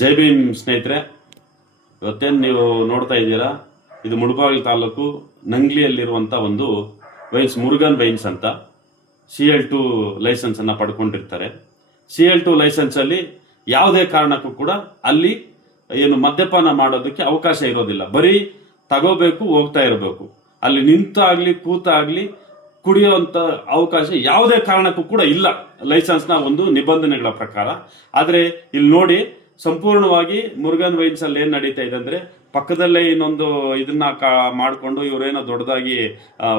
ಜೈ ಭೀಮ್ ಸ್ನೇಹಿತರೆ, ಇವತ್ತೇನು ನೀವು ನೋಡ್ತಾ ಇದ್ದೀರಾ? ಇದು ಮುಳಬಾಗಿಲು ತಾಲೂಕು ನಂಗ್ಲಿಯಲ್ಲಿರುವಂಥ ಒಂದು ವೈನ್ಸ್, ಮುರುಗನ್ ವೈನ್ಸ್ ಅಂತ ಸಿ ಎಲ್ ಟು ಲೈಸೆನ್ಸ್ ಅನ್ನ ಪಡ್ಕೊಂಡಿರ್ತಾರೆ. ಸಿ ಎಲ್ ಟು ಲೈಸೆನ್ಸ್ ಅಲ್ಲಿ ಯಾವುದೇ ಕಾರಣಕ್ಕೂ ಕೂಡ ಅಲ್ಲಿ ಏನು ಮದ್ಯಪಾನ ಮಾಡೋದಕ್ಕೆ ಅವಕಾಶ ಇರೋದಿಲ್ಲ. ಬರೀ ತಗೋಬೇಕು, ಹೋಗ್ತಾ ಇರಬೇಕು. ಅಲ್ಲಿ ನಿಂತಾಗ್ಲಿ ಕೂತಾಗ್ಲಿ ಕುಡಿಯುವಂತ ಅವಕಾಶ ಯಾವುದೇ ಕಾರಣಕ್ಕೂ ಕೂಡ ಇಲ್ಲ ಲೈಸೆನ್ಸ್ನ ಒಂದು ನಿಬಂಧನೆಗಳ ಪ್ರಕಾರ. ಆದರೆ ಇಲ್ಲಿ ನೋಡಿ ಸಂಪೂರ್ಣವಾಗಿ ಮುರುಗನ್ ವೈನ್ಸ್ ಅಲ್ಲಿ ಏನ್ ನಡೀತಾ ಇದೆ ಅಂದ್ರೆ ಪಕ್ಕದಲ್ಲೇ ಇನ್ನೊಂದು ಇದನ್ನ ಕಾ- ಮಾಡ್ಕೊಂಡು ಇವರೇನೋ ದೊಡ್ಡದಾಗಿ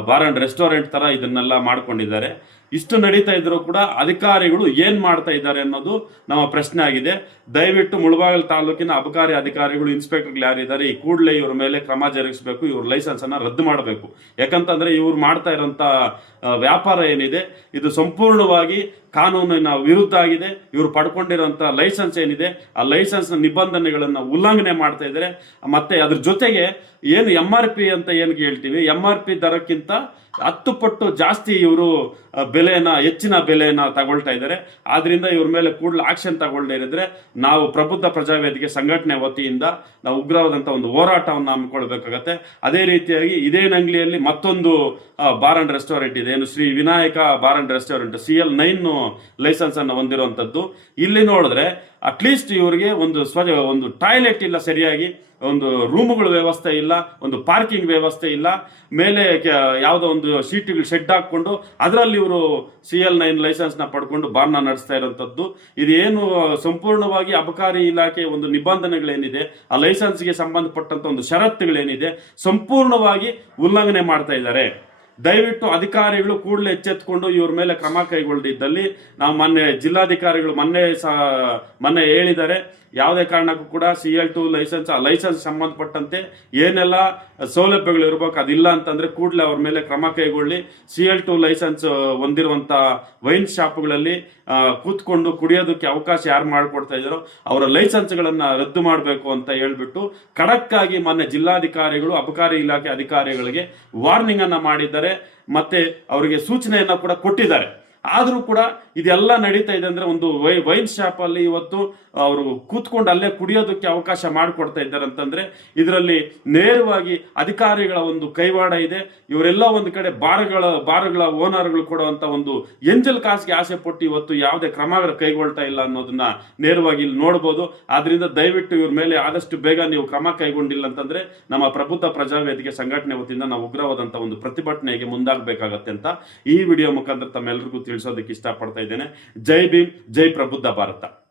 ಬಾರ್ ಅಂಡ್ ರೆಸ್ಟೋರೆಂಟ್ ತರ ಇದನ್ನೆಲ್ಲ ಮಾಡ್ಕೊಂಡಿದ್ದಾರೆ. ಇಷ್ಟು ನಡೀತಾ ಇದ್ರು ಕೂಡ ಅಧಿಕಾರಿಗಳು ಏನ್ ಮಾಡ್ತಾ ಇದ್ದಾರೆ ಅನ್ನೋದು ನಮ್ಮ ಪ್ರಶ್ನೆ ಆಗಿದೆ. ದಯವಿಟ್ಟು ಮುಳಬಾಗಿಲು ತಾಲೂಕಿನ ಅಬಕಾರಿ ಅಧಿಕಾರಿಗಳು ಇನ್ಸ್ಪೆಕ್ಟರ್ಗಳು ಯಾರಿದ್ದಾರೆ ಈ ಕೂಡಲೇ ಇವ್ರ ಮೇಲೆ ಕ್ರಮ ಜರುಗಿಸಬೇಕು, ಇವ್ರ ಲೈಸೆನ್ಸ್ ಅನ್ನ ರದ್ದು ಮಾಡಬೇಕು. ಯಾಕಂತಂದ್ರೆ ಇವ್ರು ಮಾಡ್ತಾ ಇರೋಂಥ ವ್ಯಾಪಾರ ಏನಿದೆ, ಇದು ಸಂಪೂರ್ಣವಾಗಿ ಕಾನೂನಿನ ವಿರುದ್ಧ ಆಗಿದೆ. ಇವರು ಪಡ್ಕೊಂಡಿರೋಂಥ ಲೈಸೆನ್ಸ್ ಏನಿದೆ, ಆ ಲೈಸೆನ್ಸ್ ನಿಬಂಧನೆಗಳನ್ನು ಉಲ್ಲಂಘನೆ ಮಾಡ್ತಾ ಇದ್ದಾರೆ. ಮತ್ತೆ ಅದ್ರ ಜೊತೆಗೆ ಏನು ಎಂ ಆರ್ ಪಿ ಅಂತ ಏನು ಹೇಳ್ತೀವಿ ಎಂ ಆರ್ ಪಿ ದರಕ್ಕಿಂತ ಹತ್ತು ಪಟ್ಟು ಜಾಸ್ತಿ ಇವರು ಬೆಲೆಯನ್ನ ಹೆಚ್ಚಿನ ಬೆಲೆಯನ್ನ ತಗೊಳ್ತಾ ಇದ್ದಾರೆ. ಆದ್ರಿಂದ ಇವ್ರ ಮೇಲೆ ಕೂಡಲೇ ಆಕ್ಷನ್ ತಗೊಳ್ಳದೇ ಇರಿದ್ರೆ ನಾವು ಪ್ರಬುದ್ಧ ಪ್ರಜಾವೇದಿಕೆ ಸಂಘಟನೆ ವತಿಯಿಂದ ನಾವು ಉಗ್ರವಾದಂಥ ಒಂದು ಹೋರಾಟವನ್ನು ಹಮ್ಮಿಕೊಳ್ಬೇಕಾಗತ್ತೆ. ಅದೇ ರೀತಿಯಾಗಿ ಇದೇ ನಂಗ್ಲಿಯಲ್ಲಿ ಮತ್ತೊಂದು ಬಾರ್ ಅಂಡ್ ರೆಸ್ಟೋರೆಂಟ್ ಇದೆ. ಏನು Shri Vinayaka bar and restaurant, C L nine license ಅನ್ನು ಹೊಂದಿರುವಂತದ್ದು. ಇಲ್ಲಿ ನೋಡಿದ್ರೆ ಅಟ್ಲೀಸ್ಟ್ ಇವರಿಗೆ ಒಂದು ಸ್ವ ಒಂದು ಟಾಯ್ಲೆಟ್ ಇಲ್ಲ ಸರಿಯಾಗಿ, ಒಂದು ರೂಮ್ಗಳ ವ್ಯವಸ್ಥೆ ಇಲ್ಲ, ಒಂದು ಪಾರ್ಕಿಂಗ್ ವ್ಯವಸ್ಥೆ ಇಲ್ಲ. ಮೇಲೆ ಯಾವುದೋ ಒಂದು ಸೀಟುಗಳು ಶೆಡ್ ಹಾಕ್ಕೊಂಡು, ಅದರಲ್ಲಿ ಇವರು ಸಿ ಎಲ್ ನೈನ್ ಲೈಸೆನ್ಸ್ನ ಪಡ್ಕೊಂಡು ಬಾರ್ನ ನಡೆಸ್ತಾ ಇರುವಂಥದ್ದು ಇದೇನು ಸಂಪೂರ್ಣವಾಗಿ ಅಬಕಾರಿ ಇಲಾಖೆ ಒಂದು ನಿಬಂಧನೆಗಳೇನಿದೆ, ಆ ಲೈಸೆನ್ಸ್ಗೆ ಸಂಬಂಧಪಟ್ಟಂಥ ಒಂದು ಷರತ್ತುಗಳೇನಿದೆ, ಸಂಪೂರ್ಣವಾಗಿ ಉಲ್ಲಂಘನೆ ಮಾಡ್ತಾ ಇದ್ದಾರೆ. ದಯವಿಟ್ಟು ಅಧಿಕಾರಿಗಳು ಕೂಡಲೇ ಎಚ್ಚೆತ್ಕೊಂಡು ಇವ್ರ ಮೇಲೆ ಕ್ರಮ ಕೈಗೊಳ್ಳದಿದ್ದಲ್ಲಿ ನಾವು ಮೊನ್ನೆ ಜಿಲ್ಲಾಧಿಕಾರಿಗಳು ಮೊನ್ನೆ ಸಹ ಮೊನ್ನೆ ಹೇಳಿದ್ದಾರೆ. ಯಾವುದೇ ಕಾರಣಕ್ಕೂ ಕೂಡ ಸಿ ಎಲ್ ಟು ಲೈಸೆನ್ಸ್ ಆ ಲೈಸೆನ್ಸ್ ಸಂಬಂಧಪಟ್ಟಂತೆ ಏನೆಲ್ಲ ಸೌಲಭ್ಯಗಳು ಇರಬೇಕು ಅದಿಲ್ಲ ಅಂತಂದ್ರೆ ಕೂಡಲೇ ಅವ್ರ ಮೇಲೆ ಕ್ರಮ ಕೈಗೊಳ್ಳಿ. ಸಿ ಎಲ್ ಟು ಲೈಸೆನ್ಸ್ ಹೊಂದಿರುವಂತ ವೈನ್ ಶಾಪ್ಗಳಲ್ಲಿ ಕೂತ್ಕೊಂಡು ಕುಡಿಯೋದಕ್ಕೆ ಅವಕಾಶ ಯಾರು ಮಾಡಿಕೊಡ್ತಾ ಇದ್ದಾರೋ ಅವರ ಲೈಸೆನ್ಸ್ಗಳನ್ನ ರದ್ದು ಮಾಡಬೇಕು ಅಂತ ಹೇಳ್ಬಿಟ್ಟು ಖಡಕ್ ಆಗಿ ಮೊನ್ನೆ ಜಿಲ್ಲಾಧಿಕಾರಿಗಳು, ಅಬಕಾರಿ ಇಲಾಖೆ ಅಧಿಕಾರಿಗಳಿಗೆ ವಾರ್ನಿಂಗ್ ಅನ್ನ ಮಾಡಿದ್ದಾರೆ. ಮತ್ತೆ ಅವರಿಗೆ ಸೂಚನೆಯನ್ನ ಕೂಡ ಕೊಟ್ಟಿದ್ದಾರೆ. ಆದ್ರೂ ಕೂಡ ಇದೆಲ್ಲ ನಡೀತಾ ಇದೆ ಅಂದ್ರೆ ಒಂದು ವೈ, ವೈನ್ ಶಾಪ್ ಅಲ್ಲಿ ಇವತ್ತು ಅವರು ಕೂತ್ಕೊಂಡು ಅಲ್ಲೇ ಕುಡಿಯೋದಕ್ಕೆ ಅವಕಾಶ ಮಾಡಿಕೊಡ್ತಾ ಇದ್ದಾರೆ ಅಂತಂದ್ರೆ ಇದರಲ್ಲಿ ನೇರವಾಗಿ ಅಧಿಕಾರಿಗಳ ಒಂದು ಕೈವಾಡ ಇದೆ. ಇವರೆಲ್ಲ ಒಂದು ಕಡೆ ಬಾರ್ಗಳ ಬಾರ್ಗಳ ಓನರ್ಗಳು ಕೊಡುವಂತ ಒಂದು ಎಂಜಲ್ ಕಾಸ್ಗೆ ಆಸೆ ಪಟ್ಟು ಇವತ್ತು ಯಾವುದೇ ಕ್ರಮ ಕೈಗೊಳ್ತಾ ಇಲ್ಲ ಅನ್ನೋದನ್ನ ನೇರವಾಗಿ ಇಲ್ಲಿ ನೋಡಬಹುದು ಆದ್ರಿಂದ ದಯವಿಟ್ಟು ಇವ್ರ ಮೇಲೆ ಆದಷ್ಟು ಬೇಗ ನೀವು ಕ್ರಮ ಕೈಗೊಂಡಿಲ್ಲ ಅಂತಂದ್ರೆ ನಮ್ಮ ಪ್ರಬುದ್ಧ ಪ್ರಜಾವೇದಿಕೆ ಸಂಘಟನೆ ವತಿಯಿಂದ ನಾವು ಉಗ್ರವಾದಂತಹ ಒಂದು ಪ್ರತಿಭಟನೆಗೆ ಮುಂದಾಗಬೇಕಾಗತ್ತೆ ಅಂತ ಈ ವಿಡಿಯೋ ಮುಖಾಂತರ ತಮ್ಮೆಲ್ಲರಿಗೂ ತಿಳಿಸೋದಕ್ಕೆ ಇಷ್ಟಪಡ್ತಾ ಇದ್ದೇನೆ. ಜೈ ಭೀಮ್ ಜೈ ಪ್ರಬುದ್ಧ ಭಾರತ.